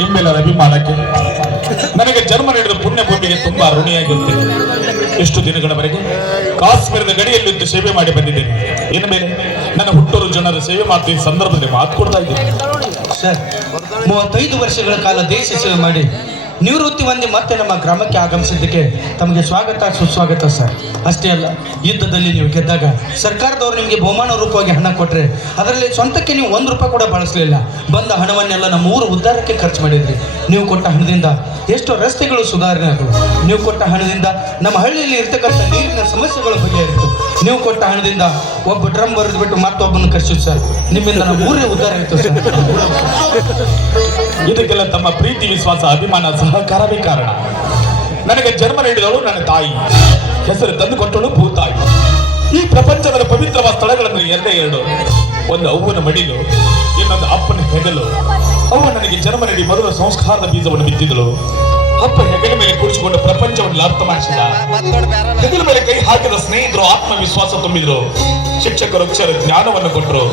ನಿಮ್ಮೆಲ್ಲರ ಅಭಿಮಾನಕ್ಕೆ ನನಗೆ ಜನ್ಮ ನೀಡಿದ ಪುಣ್ಯ ಭೂಮಿಗೆ ತುಂಬಾ ಋಣಿಯಾಗಿರುತ್ತೇನೆ. ಎಷ್ಟು ದಿನಗಳವರೆಗೆ ಕಾಶ್ಮೀರದ ಗಡಿಯಲ್ಲಿದ್ದು ಸೇವೆ ಮಾಡಿ ಬಂದಿದ್ದೇನೆ. ಇನ್ನು ಮೇಲೆ ನನ್ನ ಹುಟ್ಟೂರು ಜನರ ಸೇವೆ ಮಾಡ್ತಿದ್ದ ಸಂದರ್ಭದಲ್ಲಿ ಮಾತು ಕೊಡ್ತಾ ಇದ್ದೇನೆ. ಸರ್, 35 ವರ್ಷಗಳ ಕಾಲ ದೇಶ ಸೇವೆ ಮಾಡಿ ನಿವೃತ್ತಿ ಹೊಂದಿ ಮತ್ತೆ ನಮ್ಮ ಗ್ರಾಮಕ್ಕೆ ಆಗಮಿಸಿದ್ದಕ್ಕೆ ತಮಗೆ ಸ್ವಾಗತ ಸುಸ್ವಾಗತ ಸರ್. ಅಷ್ಟೇ ಅಲ್ಲ, ಯುದ್ಧದಲ್ಲಿ ನೀವು ಗೆದ್ದಾಗ ಸರ್ಕಾರದವರು ನಿಮಗೆ ಬಹುಮಾನ ರೂಪವಾಗಿ ಹಣ ಕೊಟ್ಟರೆ ಅದರಲ್ಲಿ ಸ್ವಂತಕ್ಕೆ ನೀವು 1 ರೂಪಾಯಿ ಕೂಡ ಬಳಸಲಿಲ್ಲ. ಬಂದ ಹಣವನ್ನೆಲ್ಲ ನಮ್ಮ ಊರು ಉದ್ಧಾರಕ್ಕೆ ಖರ್ಚು ಮಾಡಿದ್ರಿ. ನೀವು ಕೊಟ್ಟ ಹಣದಿಂದ ಎಷ್ಟೋ ರಸ್ತೆಗಳು ಸುಧಾರಣೆ ಆದವು. ನೀವು ಕೊಟ್ಟ ಹಣದಿಂದ ನಮ್ಮ ಹಳ್ಳಿಯಲ್ಲಿ ಇರ್ತಕ್ಕಂಥ ನೀರಿನ ಸಮಸ್ಯೆಗಳು ಬಗೆಹರಿತು. ನೀವು ಕೊಟ್ಟ ಹಣದಿಂದ ಒಬ್ಬ ಡ್ರಮ್ ಬರೆದು ಬಿಟ್ಟು ಮತ್ತೊಬ್ಬನ ಕರ್ಸಿದ್ದು ಸರ್. ನಿಮ್ಮಿಂದ ನಮ್ಮ ಊರೇ ಉದ್ಧಾರ ಆಯಿತು ಸರ್. ಇದಕ್ಕೆಲ್ಲ ತಮ್ಮ ಪ್ರೀತಿ, ವಿಶ್ವಾಸ, ಅಭಿಮಾನ, ಸಹಕಾರವೇ ಕಾರಣ. ನನಗೆ ಜನ್ಮ ನೀಡಿದವಳು ನನ್ನ ತಾಯಿ, ಹೆಸರು ತಂದು ಕೊಟ್ಟಳು ಭೂತಾಯಿ. ಈ ಪ್ರಪಂಚದ ಪವಿತ್ರವಾದ ಸ್ಥಳಗಳಲ್ಲಿ ಎರಡು. ಒಂದು ಅವ್ವನ ಮಡಿಲು, ಇನ್ನೊಂದು ಅಪ್ಪನ ಹೆಗಲು. ಅವ್ವ ನನಗೆ ಜನ್ಮ ನೀಡಿ ಮೊದಲು ಸಂಸ್ಕಾರದ ಬೀಜವನ್ನು ಬಿತ್ತಿದಳು. ಅಪ್ಪ ಹೆಗಲ ಮೇಲೆ ಕೂರಿಸಿಕೊಂಡು ಪ್ರಪಂಚವನ್ನು ಅರ್ಥ ಮಾಡಿಸಿದ. ಹೆಗಲ ಮೇಲೆ ಕೈ ಹಾಕಿದ ಸ್ನೇಹಿತರು ಆತ್ಮವಿಶ್ವಾಸ ತುಂಬಿದ್ರು. ಶಿಕ್ಷಕರು ಅಕ್ಷರ ಜ್ಞಾನವನ್ನು ಕೊಟ್ಟರು.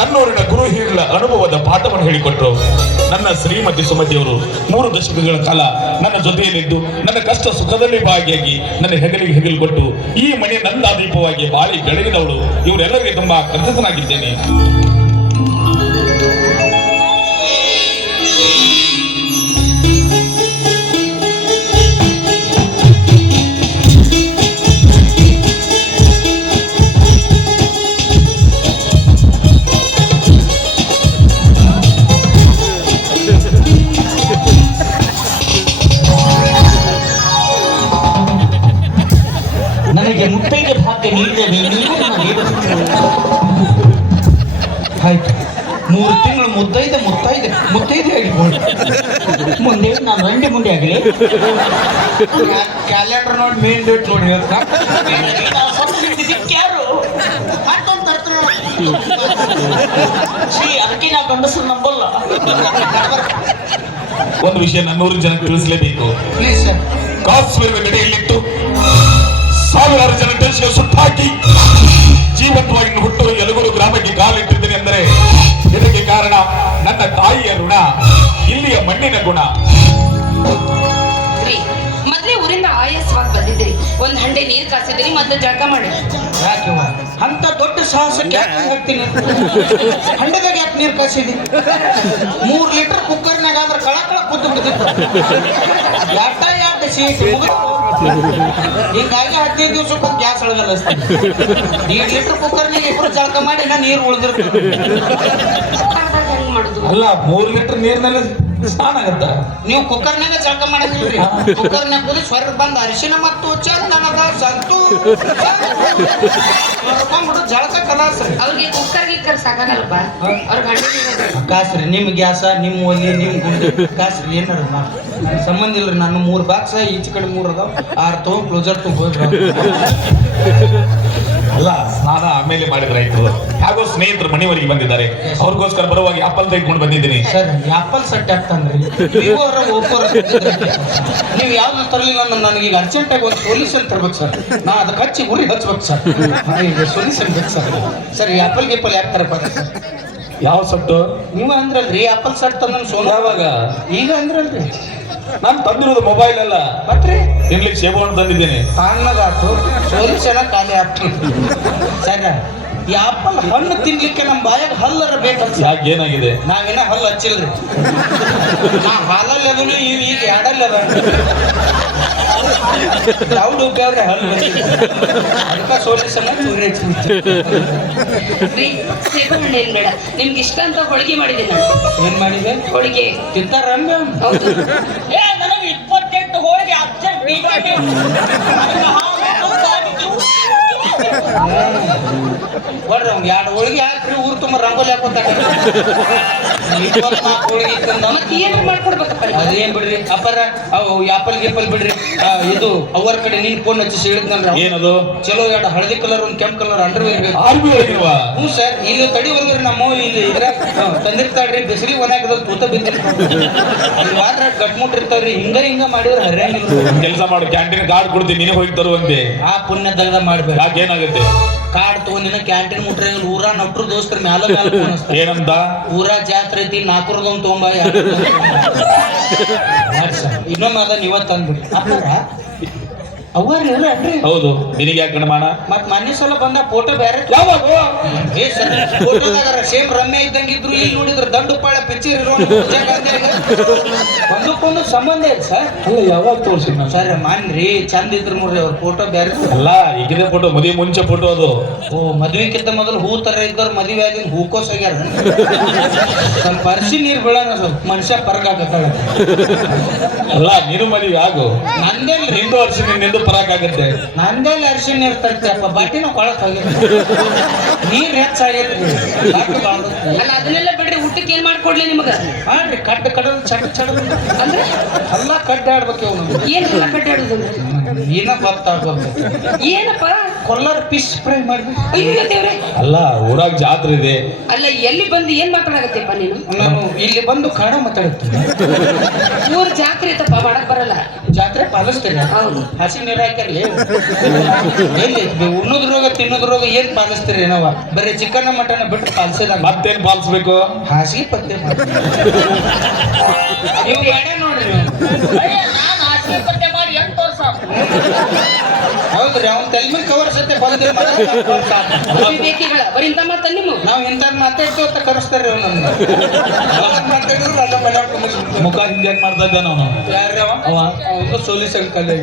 ನನ್ನೂರಿನ ಗುರು ಹಿರಿಯರ ಅನುಭವದ ಪಾಠವನ್ನು ಹೇಳಿಕೊಟ್ರು. ನನ್ನ ಶ್ರೀಮತಿ ಸುಮತಿಯವರು 3 ದಶಕಗಳ ಕಾಲ ನನ್ನ ಜೊತೆಯಲ್ಲಿದ್ದು ನನ್ನ ಕಷ್ಟ ಸುಖದಲ್ಲಿ ಭಾಗಿಯಾಗಿ ನನ್ನ ಹೆಗಲಿಗೆ ಹೆಗಲು ಕೊಟ್ಟು ಈ ಮನೆ ನನ್ನ ದೀಪವಾಗಿ ಬಾಳಿ ಬೆಳಗಿದವಳು. ಇವರೆಲ್ಲರಿಗೆ ತುಂಬಾ ಕೃತಜ್ಞನಾಗಿದ್ದೇನೆ. ನನಗೆ ಮುತ್ತೈದೆ ಭಾಗ್ಯ ನೀಡಿದ್ದೇವೆ. ಆಯ್ತು, 3 ತಿಂಗಳು ಮುತ್ತೈದೆ ಆಗಿರ್ಬೋದು. ಮುಂದೆ ನಾನು ರಂಡಿ ಮುಂದೆ ಆಗಲಿ. ಕ್ಯಾಲೆಂಡರ್ ನೋಡಿ ಮೇನ್ ಡೇಟ್ ನೋಡಿ ಹೇಳ್ತಾ ಯಾರು ಅದಕ್ಕೆ ನಾ ಗಂಡಸರು ನಂಬಲ್ಲ. ಒಂದು ವಿಷಯ ನನ್ನೂರು ಜನಕ್ಕೆ ತಿಳಿಸಲೇಬೇಕು. Please sir. ಕಾಶ್ಮೀರದ ಗಡಿಯಲ್ಲಿಟ್ಟು ಸಾವಿರಾರು ಜನ ದೇಶಕ್ಕೆ ಸುಟ್ಟಾಕಿ ಜೀವಂತವಾಗಿ ಹುಟ್ಟು ಯಲಗೂರು ಗ್ರಾಮಕ್ಕೆ ಕಾಲಿಟ್ಟಿದ್ದೇನೆ ಅಂದರೆ ಇದಕ್ಕೆ ಕಾರಣ ನನ್ನ ತಾಯಿಯ ಋಣ, ಇಲ್ಲಿಯ ಮಣ್ಣಿನ ಗುಣ. ಮೊದ್ಲೇ ಊರಿಂದ ಆಯಾಸವಾಗಿ ಬಂದಿದ್ದೀರಿ. 1 ಹಂಡೆ ನೀರು ಕಾಸಿದ್ದೀರಿ, ಮೊದ್ಲು ಜಳಕ ಮಾಡಿ. ಯಾಕೆ ಅಂತ ದೊಡ್ಡ ಸಾಹಸಕ್ಕೆ ಯಾಕೆ ಹಾಕ್ತೀನಿ? ಹಂಡದಾಗ ಯಾಕೆ ನೀರು ಕಾಸಿದಿ? 3 ಲೀಟರ್ ಕುಕ್ಕರ್ನಾಗ ಆದ್ರೆ ಕಳಕಳ ಕುದ್ದು ಬಿದ್ದಿತ್ತು. ಯಾಕೆ ಹಿಂಗಾಗಿ 15 ದಿವಸಕ್ಕೆ ಗ್ಯಾಸ್ ಅಳಗಲ್ಲ. 1.5 ಲೀಟರ್ ಕುಕ್ಕರ್ನಾಗ 2 ಜಳಕ ಮಾಡಿ ನೀರು ಉಳಿದಿರ್ತೀವಿ. ಹೆಂಗ್ ಮಾಡುದು? ಅಲ್ಲ, 3 ಲೀಟರ್ ನೀರಿನಲ್ಲಿ ಸ್ನಾನ ಆಗತ್ತ. ನೀವು ಕುಕ್ಕರ್ನಾಗ ಜಳಕ ಮಾಡಿದ್ರಿ. ಕುಕ್ಕರ್ನಾಗ ಸ್ವರ್ ಬಂದ ಅರಿಶಿನ ಮತ್ತು ಚಂದನದ ಸಂತು ಜಳಕ ಕಲಾಸ್ರಿ. ಅವ್ರಿಗೆ ಕುಕ್ಕರ್ ಗಿಕ್ಕರ್ ಸಾಕಾಗಲ್ಲಪ್ಪ. ಅವ್ರಿಗೆ ಹಂಡೆ ಕಾಸ್ರಿ. ನಿಮ್ ಗ್ಯಾಸ, ನಿಮ್ ಒಲಿ, ನಿಮ್ ಗುಂಡಿ ಕಾಸ್ರಿ. ಏನಾರ ಸಂಬಂಧ ಇಲ್ರಿ. ನಾನು 3 ಬಾಕ್ಸ್ ಈಚೆ ಕಡೆ 3 ಅದಾವ. 6 ತಗೋ ಕ್ಲೋಸರ್ ಹೋಗ್ರಿ. ಅಲ್ಲ, ಸ್ನಾನ ಆಮೇಲೆ ಮಾಡಿದ್ರಾಯ್ತು. ಹಾಗೋ ಸ್ನೇಹಿತರು ಮನೆಯವರಿಗೆ ಬಂದಿದ್ದಾರೆ. ಅವ್ರಿಗೋಸ್ಕರ ಬರುವಾಗ ಆಪಲ್ ತೆಗೆದುಕೊಂಡು ಬಂದಿದ್ದೀನಿ. ಸರ್, ಆಪಲ್ ಸೆಟ್ ಆಗ್ತಾನ್ರಿ. ನೀವು ಯಾವ್ದು ತರಲಿಲ್ಲ ನನಗೆ ಈಗ ಅರ್ಜೆಂಟಾಗಿ ಒಂದು ಸೊಲ್ಯೂಷನ್ ತರ್ಬೇಕು ಸರ್. ನಾ ಅದಕ್ಕೆ ಹಚ್ಚಿ ಗುರಿ ಹಚ್ಬೇಕು ಸರ್. ಈಗ ಸೊಲ್ಯೂಷನ್ ಬೇಕು ಸರ್. ಸರ್, ಈ ಆಪಲ್ ಗೀಪಲ್ ಯಾಕೆ ತರಬೇಕು ಸರ್? ಯಾವ ಸಟ್ಟು? ನೀವು ಅಂದ್ರಲ್ರಿ ಆಪಲ್ ಸೆಟ್ ತಂದ ಸೋನ. ಯಾವಾಗ? ಈಗ ಅಂದ್ರಲ್ರಿ. ನಾನು ತಂದಿರೋದು ಮೊಬೈಲ್ ಅಲ್ಲ, ಮತ್ರಿ ತಿನ್ಲಿಕ್ಕೆ ಸೇಬುವನ್ನು ತಂದಿದ್ದೇನೆ. ತಣ್ಣಗಾತು, ಸೊಲ್ಯೂಷನ್ ಖಾಲಿ ಆಗ್ತು. ಸರ್, ಈ ಆಪಲ್ ಹಣ್ಣು ತಿನ್ಲಿಕ್ಕೆ ನಮ್ಮ ಬಾಯಾಗ ಹಲ್ಲರ ಬೇಕಂತ. ಯಾಕೆ, ಏನಾಗಿದೆ? ನಾವೇನ ಹಲ್ಲು ಹಚ್ಚಿಲ್ರಿ. ನಾ ಹಾಲಲ್ಲಿ ಅದನ್ನು ಈಗ ಎರಡಲ್ಲಿ ಅದ ದೌಡ್ ಉಗ್ಗವ್ರೆ ಹಲ್ಲು ಅದಕ್ಕೆ ಸೋಲ್ಯೂಷನ್ ಚೂರಿ ಹಚ್ಚಿಬಿಡ್ತೀವಿ. ಸೇಬು ಹಣ್ಣು ಏನ್ ಬೇಡ, ನಿಮ್ಗೆ ಇಷ್ಟ ಅಂತ ಹೋಳಿಗೆ ಮಾಡಿದೆ ನಾನು. ಏನ್ ಮಾಡಿದೆ? ಹೋಳಿಗೆ ತಿಂತಾರಂಗ. ಹೌದು. ನನಗೆ 28 ಹೋಳಿಗೆ ಅರ್ಜೆಂಟ್ ಬೇಕಾಗಿ ಬರ್ರಿ, ಅವ್ನು 2 ಹೋಳಿಗೆ ಹಾಕ್ರಿ. ಊರು ತುಂಬ ರಂಗೋಲಿ ಹಾಕೋತಾರ. 24 ಹೋಳಿಗೆ ಮತ್ತೆ ಏನ್ ಮಾಡ್ಕೊಡ್ಬೇಕಪ್ಪ? ಅದೇನ್ ಬಿಡ್ರಿ ಅಪ್ಪರ, ಅವು ಆಪಲ್ ಗೀಪಲ್ ಬಿಡ್ರಿ. ಇದು ಅವ್ರ ಕಡೆ ನೀನ್ ಫೋನ್ ಹಚ್ಚಿ ಹೇಳಿದ್ನಲ್ರ, ಏನದು? ಚಲೋ 2 ಹಳದಿ ಕಲರ್, 1 ಕೆಂಪ್ ಕಲರ್ ಅಂಡರ್ವೇರ್ ಬೇಕು. ಹ್ಞೂ ಸರ್. ಇಲ್ಲಿ ತಡಿ ಹೋಗ್ರಿ. ನಮ್ಮ ಇಲ್ಲಿ ಇದ್ರಾಗ ತಂದಿರ್ತಾಳ್ರಿ. ಬೆಸರಿ ಒಣಾಕದ ತೂತ ಬಿದ್ದಿರ್ತಾವ. ಅಲ್ಲಿ ಮಾತ್ರ ಗಟ್ಮುಟ್ಟಿರ್ತಾವ್ರಿ. ಹಿಂಗ ಮಾಡಿದ್ರೆ ಹರ್ಯಾಂಗಿಲ್ಲ. ಕೆಲಸ ಮಾಡು, ಕ್ಯಾಂಟೀನ್ ಕಾರ್ಡ್ ಕೊಡ್ತೀನಿ, ನೀನೇ ಹೋಗಿ ತರುವಂತೆ. ಆ ಪುಣ್ಯ ತೆಗೆದ ಮಾಡ್ಬೇಕು. ಯಾಕೆ, ಏನಾಗುತ್ತೆ? ಕಾರ್ಡ್ ತಗೊಂಡಿನ ಕ್ಯಾಂಟೀನ್ ಮುಟ್ರೆ ಊರ ನಟ್ರು ದೋಸ್ತರ ಮ್ಯಾಲ ಏನಂತ ಊರ ಜಾತ್ರೆ ಐತಿ 4 ತಗೊಂಬ ಇನ್ನೊಮ್ಮೆ ಅದನ್ನ ಇವತ್ತು ಅಂದ್ಬಿಡಿ ಅಪ್ಪಾರ ಅವ್ವಾರ ಇವ್ರನ್ರಿ ಹೌದು, ನಿನಗೆ ಯಾಕೆ ಗಣಮಾನ? ಮತ್ ಮೊನ್ನೆ ಸಲ ಬಂದ ಫೋಟೋ ಬೇರೆ ಯಾವಾಗ? ಏ ಸರ್ ಫೋಟೋದಾಗ ಸೇಮ್ ರಮ್ಯ ಇದ್ದಂಗಿದ್ರು ಈಗ ನೋಡಿದ್ರೆ ದಂಡು ಪಾಳ ಪಿಕ್ಚರ್ ಇರೋ ಒಂದಕ್ಕೊಂದು ಸಂಬಂಧ ಇದೆ ಸರ್. ಅಲ್ಲ, ಯಾವಾಗ ತೋರಿಸಿ ಸರ್ ಮಾನ್ರಿ ಚಂದ ಇದ್ರು ನೋಡ್ರಿ ಅವ್ರ ಫೋಟೋ ಬೇರೆ. ಅಲ್ಲ, ಈಗಿನ ಫೋಟೋ ಮದುವೆ ಮುಂಚೆ ಫೋಟೋ ಅದು. ಓ ಮದ್ವಿಕ್ಕಿಂತ ಮೊದಲು ಹೂ ತರ ಇದ್ದವ್ರು ಮದುವೆ ಆಗಿ ಹೂಕೋಸ್ ಆಗ್ಯಾರ. ಸ್ವಲ್ಪ ಪರಿಸಿ ನೀರ್ ಬೀಳೋಣ ಸ್ವಲ್ಪ ಮನುಷ್ಯ ಪರಕ್ ಆಗತ್ತಾಳ. ಅಲ್ಲ, ನೀನು ಮದುವೆ ಆಗು, ನಂದೇನ್ರಿ ನಿಂದು ವರ್ಷ ನಿಂದು ಪರಾಕ್ ಆಗತ್ತೆ. ನಂದೇಲಿ ಅರಿಶಿನ ಇರ್ತೈತೆ ಅಪ್ಪ, ಬಾಟಿನ ಕೊಳಕ್ ಹೋಗಿಲ್ಲ, ನೀರ್ ಹೆಚ್ಚಾಗೈತ್ರಿ, ಬಾಟಿ ಬಾಳ ಅಲ್ಲ ಅದನ್ನೆಲ್ಲ ಬಿಡ್ರಿ, ಊಟಕ್ಕೆ ಏನ್ ಮಾಡ್ಕೊಡ್ಲಿ ನಿಮಗ? ಮಾಡ್ರಿ ಕಡ್ಡ ಕಡಲ್ ಚಟ ಚಡ ಅಂದ್ರೆ ಎಲ್ಲ ಕಡ್ಡ ಆಡ್ಬೇಕು ಅವನು. ಏನೆಲ್ಲ ಕಟ್ಟಾಡುದು? ಏನ ಗೊತ್ತಾಗ್ಬೇಕು. ಏನಪ್ಪ? ಕೊಲ್ಲರ್ ಫಿಶ್ ಫ್ರೈ ಮಾಡ್ಬೇಕು. ಅಯ್ಯೋ ದೇವ್ರೆ, ಅಲ್ಲ, ಊರಾಗ ಜಾತ್ರೆ ಇದೆ. ಅಲ್ಲ ಎಲ್ಲಿ ಬಂದು ಏನ್ ಮಾತಾಡಕತ್ತೆಪ್ಪ ನೀನು? ನಾನು ಇಲ್ಲಿ ಬಂದು ಕನ್ನಡ ಮಾತಾಡುತ್ತೀನಿ. ಊರ್ ಜಾತ್ರೆ ಐತಪ್ಪ, ಮಾಡಕ್ ಬರಲ್ಲ. ಜಾತ್ರೆ ಪಾಲಿಸ್ತೀರಿ? ಹೌದು. ಹಸಿ ನೀರು ಹಾಕಿರ್ಲಿ. ಎಲ್ಲಿ ಉಣ್ಣೋದ್ ರೋಗ ತಿನ್ನೋದ್ ರೋಗ ಏನ್ ಪಾಲಿಸ್ತೀರಿ ನಾವ? ಬರೀ ಚಿಕನ್ ಮಟನ್ ಬಿಟ್ಟು ಪಾಲಿಸಿದಾಗ ಮತ್ತೇನ್ ಪಾಲಿಸ್ಬೇಕು? ಹಾಸಿಗೆ ಪತ್ತೆ ನೀವು ಬೇಡ ನೋಡ್ರಿ ನೀವು. ನಾನು ಆಸೆ ಪತ್ತೆ ಮಾಡಿ 8 ವರ್ಷ ಹೌದ್ರಿ, ಅವ್ನ ತಲೆ ಮೇಲೆ ಕವರ್ ಸತ್ತೆ ಬಂದ್ರೆ ವಿವೇಕಿಗಳ ಬರೀ ಇಂತ ಮಾತ ನಿಮ್ಮ ನಾವ್ ಇಂಥ ಮಾತಾಡ್ತೀವಿ ಅಂತ ಕರೆಸ್ತಾರ್ರಿ ಅವ್ನನ್ನ. ಮಾತಾಡಿದ್ರು ನನ್ನ ಮನೆ ಮುಖ ಹಿಂಗೆ ಮಾಡ್ತಾ ಇದ್ದಾನ ಅವನು. ಯಾರ್ಯಾವ ಅವನು ಸೋಲಿಸಂಗ್ ಕಲೆ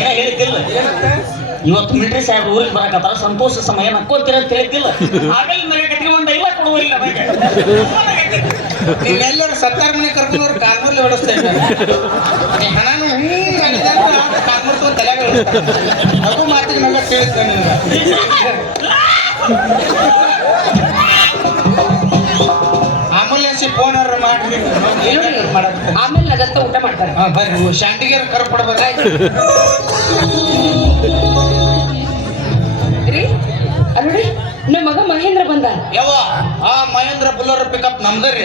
ಏನ ಹೇಳಿದ್ದಿಲ್ಲ ಇವತ್ತು ಮಿಲಿಟರಿ ಸಾಹೇಬ್ ಊರಿಗೆ ಬರಕತ್ತಾರ, ಸಂತೋಷ ಸಮಯ ನಕ್ಕೋತೀರ ಅಂತ ಹೇಳಿದ್ದಿಲ್ಲ. ಆಗಲಿ ಮನೆ ಕಟ್ಕೊಂಡು ಇಲ್ಲ ಕೊಡುವಿಲ್ಲ ನನಗೆ. ನೀವೆಲ್ಲರೂ ಸತ್ತಾರ ಮನೆ ಕರ್ಕೊಂಡವ್ರು ಕಾಲ್ಮರ್ಲಿ ಹೊಡಿಸ್ತಾ ಇದ್ದಾರೆ. ಹಣನು ಕಾಲ್ಮರ್ತು ತಲೆಗೆ ಅದು ಮಾತಿಗೆ ಮಗ ಕೇಳಿದ್ದೆ ನಿಮ್ಗೆ. ಆಂಬುಲೆನ್ಸ್ ಫೋನ್ ಮಾಡ್ರಿ ಮಾಡಕ್ಕೆ. ಆಮೇಲೆ ಅದಂತ ಊಟ ಮಾಡ್ತಾರೆ. ಹಾ ಬರ್ರಿ, ಶಾಂತಿಗೆ ಕರ್ಕೊಡ್ಬೇಕಾಯ್ತು. ರೀ ಅಲ್ರಿ, ನಮ್ಮ ಮಗ ಮಹೇಂದ್ರ ಬಂದ. ಯಾವ ಆ ಮಹೇಂದ್ರ ಬುಲ್ಲರ್ ಪಿಕಪ್ ನಮ್ದರಿ.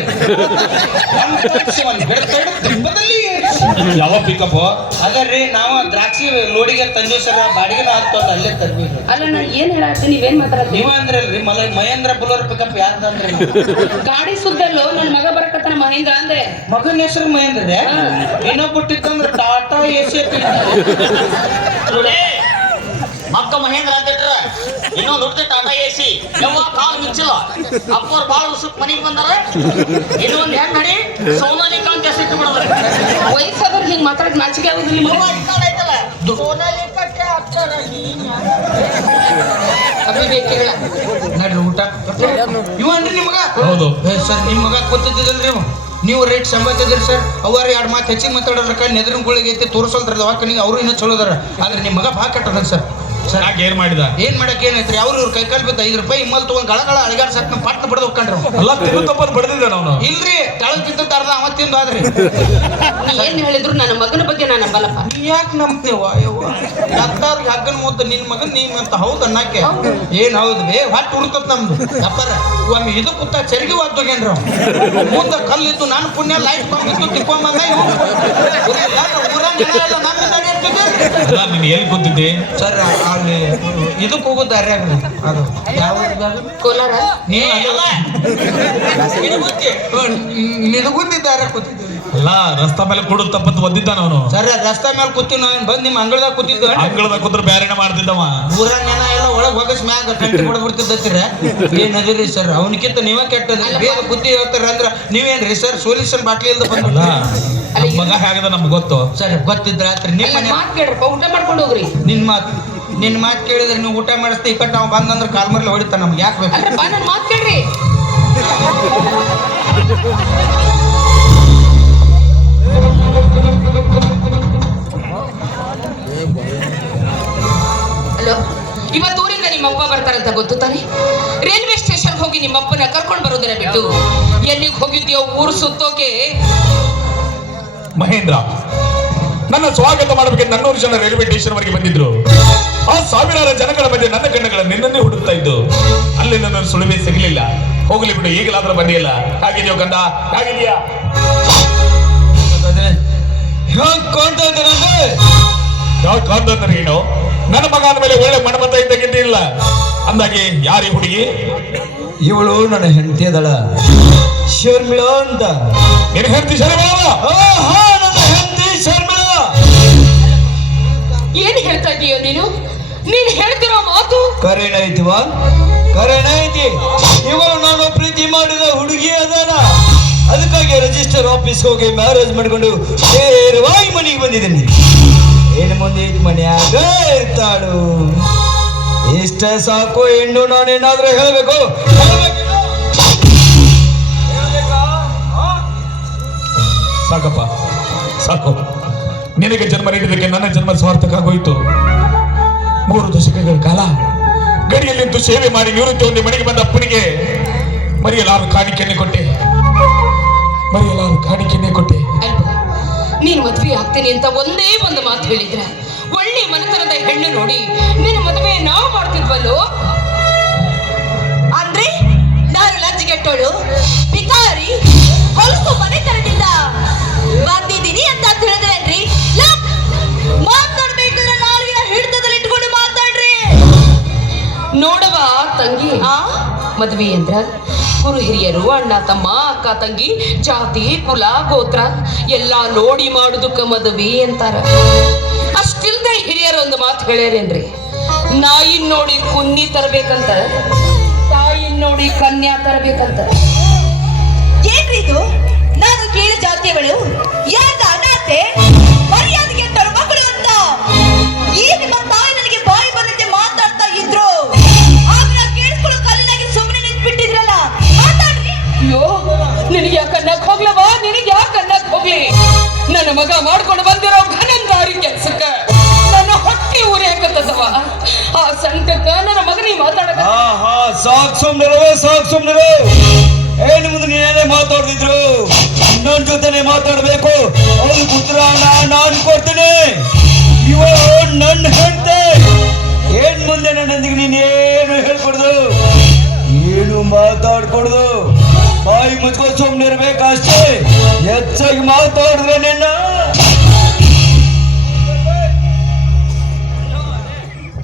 ಯಾವ ಪಿಕಪ್? ಅದರಿ ನಾವು ದ್ರಾಕ್ಷಿ ಲೋಡಿಗೆ ತಂದಿವಿ ಸರ್, ಬಾಡಿಗೆ ಆಗ್ತದ ಅಲ್ಲೇ ತರ್ವಿ. ಅಲ್ಲ ನಾ ಏನ್ ಹೇಳತ್ತೀನಿ, ನೀವೇನ್ ಮಾತಾಡ್ತೀನಿ? ನೀವ ಅಂದ್ರಲ್ರಿ ಮಹೇಂದ್ರ ಬುಲ್ಲರ್ ಪಿಕಪ್ ಯಾರ್ದಂದ್ರಿ? ಗಾಡಿ ಸುದ್ದಲ್ಲೋ ನನ್ನ ಮಗ ಬರಕತ್ತಾನ ಮಹೇಂದ್ರ ಅಂದೆ. ಮಗನ ಹೆಸರು ಮಹೇಂದ್ರ ರೀ. ಇನ್ನೊಬ್ಬ ಬಿಟ್ಟಿತ್ತಂದ್ರ ಟಾಟಾ ಎಸಿ ಮಕ್ಕ ಮಹೇಂದ್ರ ಅಂತಿಟ್ರ ಇನ್ನೊಂದು ಹುಡ್ತಿ ಟಾಟಾ ಎಸಿ ಯಾವ ಕಾಲ್ ಮಿಂಚಿಲ್ಲ. ಅಪ್ಪವ್ರು ಬಾಳ ಉಸುಕ್ ಮನೆಗೆ ಬಂದಾರ. ಇನ್ನೊಂದು ಹೆಣ್ಣು ನಡಿ ಸೋನಾಲಿಕಾ ಅಂತ ಹೆಸರು ಇಟ್ಟು ಬಿಡೋದು. ವಯಸ್ಸಾದವ್ರು ಹಿಂಗ್ ಮಾತಾಡಕ್ ನಾಚಿಕೆ ಆಗುದಿಲ್ಲ ನಿಮಗೆ? ಸೋನಾಲಿಕಕ್ಕೆ ಆಗ್ತಾರ ಅವಿವೇಕಿಗಳ ನೋಡ್ರಿ ಊಟ ಇವನ್ರಿ ನಿಮಗ. ಹೌದು ಸರ್ ನಿಮ್ ಮಗ ಕೂತಿದ್ದಲ್ರಿ ನೀವು ರೇಟ್ ಸಂಬಂಧಿದ್ರಿ ಸರ್. ಅವ್ರ 2 ಮಾತು ಹೆಚ್ಚಿಗೆ ಮಾತಾಡೋದ್ರ ನೆದರಿನ ಗುಳಿಗೆ ಐತಿ ತೋರಿಸಲ್ದ್ರ ದವಾಖಾನಿಗೆ ಅವರು ಇನ್ನೂ ಚಲೋದಾರ. ಆದ್ರೆ ನಿಮ್ಮ ಮಗ ಭಾಳ ಕಟ್ಟದ ಸರ್. ಸರ್ ಯಾಕೆ ಏನ್ ಮಾಡಿದ? ಏನ್ ಮಾಡಕ್ ಏನೈತ್ರಿ? ಅವ್ರು ಇವ್ರ ಕೈಕಾಲ್ ಬಿದ್ದ 5 ರೂಪಾಯಿ ಇಮ್ಮಲ್ ತಗೊಂಡ್ ಗಳಗಳ ಅಳಿಗಾಡ್ ಸಾಕ್ ನಮ್ಮ ಪಟ್ಟ ಬಡ್ದು ಹೋಗ್ಕೊಂಡ್ರಿ. ಅಲ್ಲ, ತಿರು ತಪ್ಪದ್ ಬಡ್ದಿದ್ದಾನ ಅವನು. ಇಲ್ರಿ ತಳಗ್ ಬಿದ್ದದ ಅರ್ಧ ಅವತ್ತಿಂದ ಆದ್ರಿ. ನೀ ಏನ್ ಹೇಳಿದ್ರು ನನ್ನ ಮಗನ ಬಗ್ಗೆ ನಾನು ನಂಬಲ್ಲಪ್ಪ. ಯಾಕೆ ನಂಬ್ತೇವ ಎತ್ತಾರ್ಗೆ ಹಗ್ಗನ ಮುದ್ದ ನಿನ್ ಮಗನ್ ನೀವಂತ ಹೌದು ಅನ್ನಕ್ಕೆ ಏನ್ ಹೌದು ಬೇ ಹೊಟ್ಟು ಹುಡ್ತತ್ ನಮ್ದು ಅಪ್ಪರ. ಒಮ್ಮೆ ಇದು ಕೂತ ಚರಿಗೆ ಒದ್ದೋಗೇನ್ರಿ ಮುಂದ ಕಲ್ಲಿದ್ದು ನಾನು ಪುಣ್ಯ ಲೈಟ್ ಬಂದಿದ್ದು ತಿಕ್ಕೊಂಬಂದ ಊರಾಗ ಅಲ್ಲ, ನೀನ್ ಎಲ್ಲಿ ಕೂತಿದ್ದೆ? ಸರ್ ಅಲ್ಲಿ ಇದಕ್ಕೆ ಹೋಗೋದು ದಾರ್ಯಾಗ ಅದು ಯಾವ ಕೋಲಾರ ನಿನಗುಂದಿ ದಾರ್ಯಾಗ ಕೂತಿದ್ದೀವಿ. ಅಲ್ಲ, ರಸ್ತಾ ಮೇಲೆ ಕೊಡು ತಪ್ಪತ್ತು ಒದ್ದಿದ್ದಾನ ಅವನು. ಸರ್ ರಸ್ತೆ ಮೇಲೆ ಕೂತಿವ್ ನಾವೇನ್ ಬಂದ್ ನಿಮ್ಮ ಅಂಗಳದಾಗ ಕೂತಿದ್ದು. ಅಂಗಳದಾಗ ಕೂತ್ರ ಬ್ಯಾರೇನ ಮಾಡ್ತಿದ್ದವ. ಊರಾಗ ನೆನ ಎಲ್ಲ ಒಳಗ್ ಹೋಗಸ್ ಮ್ಯಾಗ ಕಂಟಿ ಹೊಡೆದ್ ಬಿಡ್ತಿದ್ದತ್ತಿರ. ಏನದಿರಿ ಸರ್, ಅವನಕ್ಕಿಂತ ನೀವೇ ಕೆಟ್ಟದ್ರಿ. ಬೇಗ ಬುದ್ಧಿ ಹೇಳ್ತಾರ ಅಂದ್ರ ನೀವೇನ್ರಿ ಸರ್ ಸೊಲ್ಯೂಷನ್ ಬಾಟ್ಲಿ ಇಲ್ದ ಅಲ್ಲ, ಬಂದ್ರಲ್ಲ. ನಮ್ ಮಗ ಹೇಗದ ನಮ್ಗೆ ಗೊತ್ತು. ಸರ್ ಗೊತ್ತಿದ್ರ ಆತ್ರಿ ನಿಮ್ಮ ಮನೆ ಮಾತ್ ಕೇಳ್ರಪ್ಪ, ಊಟ ಮಾಡ್ಕೊಂಡು ಹೋಗ್ರಿ. ನಿನ್ ಮಾತು ಕೇಳಿದ್ರೆ ನೀವು ಊಟ ಮಾಡಿಸ್ತಿ ಈ ಕಟ್ಟ ಅವ್ ಬಂದಂದ್ರ ಕಾಲ್ಮರ್ಲಿ ಹೊಡಿತಾನ. ನಮ್ಗೆ ಯಾಕೆ ಬೇಕು? ಅಲ್ರಪ್ಪ ನನ್ನ ಮಾತ್ ಕೇಳ್ರಿ. ಹಲೋ, ಇವತ್ತು ಊರಿಂದ ನಿಮ್ಮಪ್ಪ ಬರ್ತಾರಂತ ಗೊತ್ತು ತಾನೆ? ರೈಲ್ವೆ ಸ್ಟೇಷನ್ ಹೋಗಿ ನಿಮ್ಮಪ್ಪನ ಕರ್ಕೊಂಡು ಬರೋದನ್ನ ಬಿಟ್ಟು ಎಲ್ಲಿಗೆ ಹೋಗಿದ್ಯೋ ಊರು ಸುತ್ತೋಕೆ? ಮಹೇಂದ್ರ, ನನ್ನ ಸ್ವಾಗತ ಮಾಡಬೇಕೆಂದು 400 ಜನ ರೈಲ್ವೆ ಸ್ಟೇಷನ್ ವರೆಗೆ ಬಂದಿದ್ರು. ಆ ಸಾವಿರಾರು ಜನಗಳ ಮಧ್ಯೆ ನನ್ನ ಕಣ್ಣುಗಳ ನಿನ್ನನ್ನೇ ಹುಡುಕ್ತಾ ಇದ್ದು. ಅಲ್ಲಿ ನನ್ನ ಸುಳಿವೆ ಸಿಗಲಿಲ್ಲ. ಹೋಗ್ಲಿ ಬಿಡು, ಈಗಲಾದ್ರೂ ಬಂದಿಲ್ಲ. ಹಾಗಿದೆಯೋ ಗಂಡ, ಹಾಗಿದೆಯಾ? ಏನು ನನ್ನ ಮಗ ಅಂದ ಮೇಲೆ ಒಳ್ಳೆ ಮನಮತ ಇದ್ದಕ್ಕಿಂತ ಇಲ್ಲ ಅಂದಾಗೆ ಯಾರೀ ಹುಡುಗಿ? ಇವಳು ನನ್ನ ಹೆಂಡತಿ ಅದಳ ಶರ್ಮಿಳಾ ಅಂತ. ನಿನ್ ಹೆಂಡತಿ ಶರ್ಮಿಳಾ? ಆಹಾ, ನನ್ನ ಹೆಂಡತಿ ಶರ್ಮಿಳಾ. ಏನ್ ಹೇಳ್ತಾ ಇದೀಯೋ ನೀನು? ನೀನ್ ಹೇಳ್ತಿರೋ ಮಾತು ಕರೆನ ಐತಿವ? ಕರೆನ ಐತಿ. ಇವಳು ನಾನು ಪ್ರೀತಿ ಮಾಡಿದ ಹುಡುಗಿ ಅದಾನ. ಅದಕ್ಕಾಗಿ ರಿಜಿಸ್ಟರ್ ಆಫೀಸ್ ಹೋಗಿ ಮ್ಯಾರೇಜ್ ಮಾಡ್ಕೊಂಡು ನೇರವಾಗಿ ಮನೆಗೆ ಬಂದಿದ್ದೀನಿ. ಏನು ಮುಂದೆ ಮನ್ಯಾಗ ಇರ್ತಾಳು. ಇಷ್ಟ ಸಾಕು. ಹೆಣ್ಣು ನಾನೇನಾದ್ರೂ ಹೇಳ್ಬೇಕು? ಸಾಕಪ್ಪ, ಸಾಕು. ನಿನಗೆ ಜನ್ಮ ನೀಡಿದ್ದಕ್ಕೆ ನನ್ನ ಜನ್ಮ ಸ್ವಾರ್ಥಕ್ಕಾಗೋಯ್ತು. 3 ದಶಕಗಳ ಕಾಲ ಗಡಿಯಲ್ಲಿಂದು ಸೇವೆ ಮಾಡಿ ನಿವೃತ್ತಿ ಹೊಂದಿ ಮನೆಗೆ ಬಂದ ಅಪ್ಪನಿಗೆ ಮರೆಯಲಾರು ಕಾಣಿಕೆಯನ್ನೇ ಕೊಟ್ಟೆ. ಅಲ್ವಾ, ನೀನು ಮದ್ವೆ ಆಗ್ತೀನಿ ಅಂತ ಒಂದೇ ಒಂದು ಮಾತು ಹೇಳಿದ್ರ ಒಳ್ಳೆ ಮನೆತನದ ಹೆಣ್ಣು ನೋಡಿ ನಿನ್ನ ಮದುವೆ ನಾವು ಮಾಡ್ತಿದ್ವಲ್ಲೋ. ಅಂದ್ರೆ ನಾನು ಲಜ್ಜೆಗೆಟ್ಟೋಳು, ಭಿಕಾರಿ, ಹೊಲಸು ಮನೆತನದಿಂದ ಬಂದಿದ್ದೀನಿ ಅಂತ ತಿಳಿದ್ರೇನ್ರಿ? ಮಾತಾಡ್ಬೇಕಂದ್ರೆ ನಾಲ್ಗಿನ ಹಿಡಿತದಲ್ಲಿ ಇಟ್ಕೊಂಡು ಮಾತಾಡ್ರಿ. ನೋಡವ ತಂಗಿ, ಮದುವೆ ಅಂದ್ರ ಗುರು ಹಿರಿಯರು, ಅಣ್ಣ ತಮ್ಮ, ಅಕ್ಕ ತಂಗಿ, ಜಾತಿ ಕುಲ ಗೋತ್ರ ಎಲ್ಲಾ ನೋಡಿ ಮಾಡುದಕ್ಕ ಮದುವೆ ಅಂತಾರ. ಅಷ್ಟಿಲ್ದೆ ಹಿರಿಯರು ಒಂದು ಮಾತು ಹೇಳ್ಯಾರೇನ್ರಿ, ನಾಯಿನ್ ನೋಡಿ ಕುನ್ನಿ ತರಬೇಕಂತ, ತಾಯಿನ್ ನೋಡಿ ಕನ್ಯಾ ತರಬೇಕಂತ. ಏನ್ರಿ ಇದು? ನಾನು ಕೇಳಿ ಜಾತಿಗಳು ಯಾಕ ಅನಾಥೆ ಮರ್ಯಾದೆಗೆ ತರು ಮಕ್ಕಳು ಅಂತ ಈ ನಿಮ್ಮ ತಾಯಿ ನನಗೆ ಬಾಯಿ ಬಂದಂತೆ ಮಾತಾಡ್ತಾ ಇದ್ರು. ಆಗ ಕೇಳಿಸ್ಕೊಳ್ಳೋ ಕಲ್ಲಿನಾಗಿ ಸುಮ್ಮನೆ ನಿಂತ್ಬಿಟ್ಟಿದ್ರಲ್ಲ, ಮಾತಾಡ್ರಿ. ಅಯ್ಯೋ, ನಿನಗೆ ಯಾಕೆ ಅನ್ನಕ್ ಹೋಗ್ಲವ? ನಿನಗೆ ಯಾಕೆ ಅನ್ನಕ್ ಹೋಗ್ಲಿ? ನನ್ನ ಮಗ ಮಾಡ್ಕೊಂಡು ಬಂದಿರೋ ಘನಂದಾರಿ ಕೆಲ್ಸಕ್ಕ ನನ್ನ ಹೊಟ್ಟೆ ಊರೇಕತ್ತದವ. ಆ ಸಂಕಟ ನನ್ನ ಮಗನಿಗೆ ಮಾತಾಡಕ. ಸಾಕು ಸುಮ್ನಿರು. ಏನು ಮುಂದೆ ನೀನೇನೇ ಮಾತಾಡ್ತಿದ್ರು, ನನ್ನ ಜೊತೆನೆ ಮಾತಾಡ್ಬೇಕು. ಅವ್ರ ಉತ್ತರ ನಾನು ಕೊಡ್ತೀನಿ. ಇವಳು ನನ್ನ ಹೆಂಡತಿ. ಏನ್ ಮುಂದೆ ನನ್ನೊಂದಿಗೆ ನೀನೇನು ಹೇಳ್ಕೊಡ್ದು, ಏನು ಮಾತಾಡ್ಕೊಡ್ದು. ಬಾಯಿ ಮುಚ್ಕೊಂಡು ಸುಮ್ನಿರ್ಬೇಕಷ್ಟೇ. ಹೆಚ್ಚಾಗಿ ಮಾತಾಡಿದ್ರೆ ನಿನ್ನ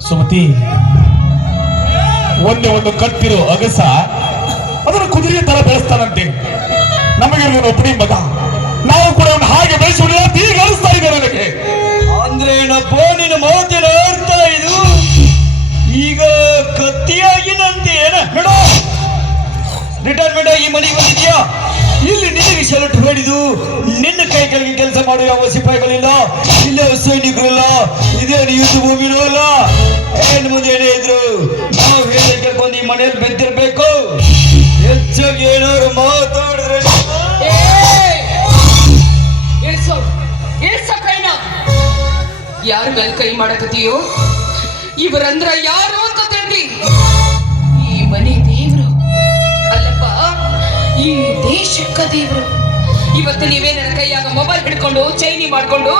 ಸುಮತಿ, ಒಂದೇ ಒಂದು ಕಟ್ಟಿರೋ ಅಗಸ ಅದನ್ನು ಕುದುರೆ ತರ ಬೆಳೆಸ್ತಾನಂತೆ. ನಮಗೆ ಒಬ್ಬನೇ ಮಗ, ನಾವು ಕೂಡ ಅವನು ಹಾಗೆ ಬೆಳೆಸೋಣ ಅಂತ ಈಗ ಅನಿಸ್ತಾ ಇದೆ ನನಗೆ. ಅಂದ್ರೆ ಏನಪ್ಪ ನಿನ್ನ ಮಾತಿನ ಅರ್ಥ ಇದು? ಈಗ ಕತ್ತಿಯಾಗಿ ನಂತೆ ಏನ ಬಿಡು. ರಿಟೈರ್ಮೆಂಟ್ ಆಗಿ ಮನೆಗೆ ಬಂದಿದ್ಯಾ? ಇಲ್ಲಿ ನಿನಗೆ ಶರ್ಟ್ ಹೊಡಿದು ನಿನ್ನ ಕೈ ಕೆಳಗೆ ಕೆಲಸ ಮಾಡುವ ಯಾವ ಸಿಪಾಯಿಗಳಿಲ್ಲ, ಇಲ್ಲೇ ಸೈನಿಕರಿಲ್ಲ, ಇದೇನು ಯುದ್ಧ ಭೂಮಿನೂ ಅಲ್ಲ. ಏನ್ ಮುಂದೆ ಏನೇ ಇದ್ರು ನಾವು ಹೇಳಿ ಕೇಳ್ಕೊಂಡು ಈ ಮನೆಯಲ್ಲಿ ಬೆದ್ದಿರ್ಬೇಕು. ಹೆಚ್ಚಾಗಿ ಏನಾದ್ರು ಮಾತಾಡಿದ್ರೆ ಯಾರ ಮೇಲೆ ಕೈ ಮಾಡಕತ್ತೀಯೋ? ಇವರಂದ್ರ ಯಾರು ಅಂತ ತಿಳಿದಿ? ಈ ಮನೆ ದೇವ್ರು ಅಲ್ಲಪ್ಪ, ಈ ದೇಶಕ್ಕ ದೇವ್ರು. ಇವತ್ತು ನೀವೇ ನನ್ನ ಕೈಯಾಗ ಮೊಬೈಲ್ ಹಿಡ್ಕೊಂಡು ಚೈನಿ ಮಾಡ್ಕೊಂಡು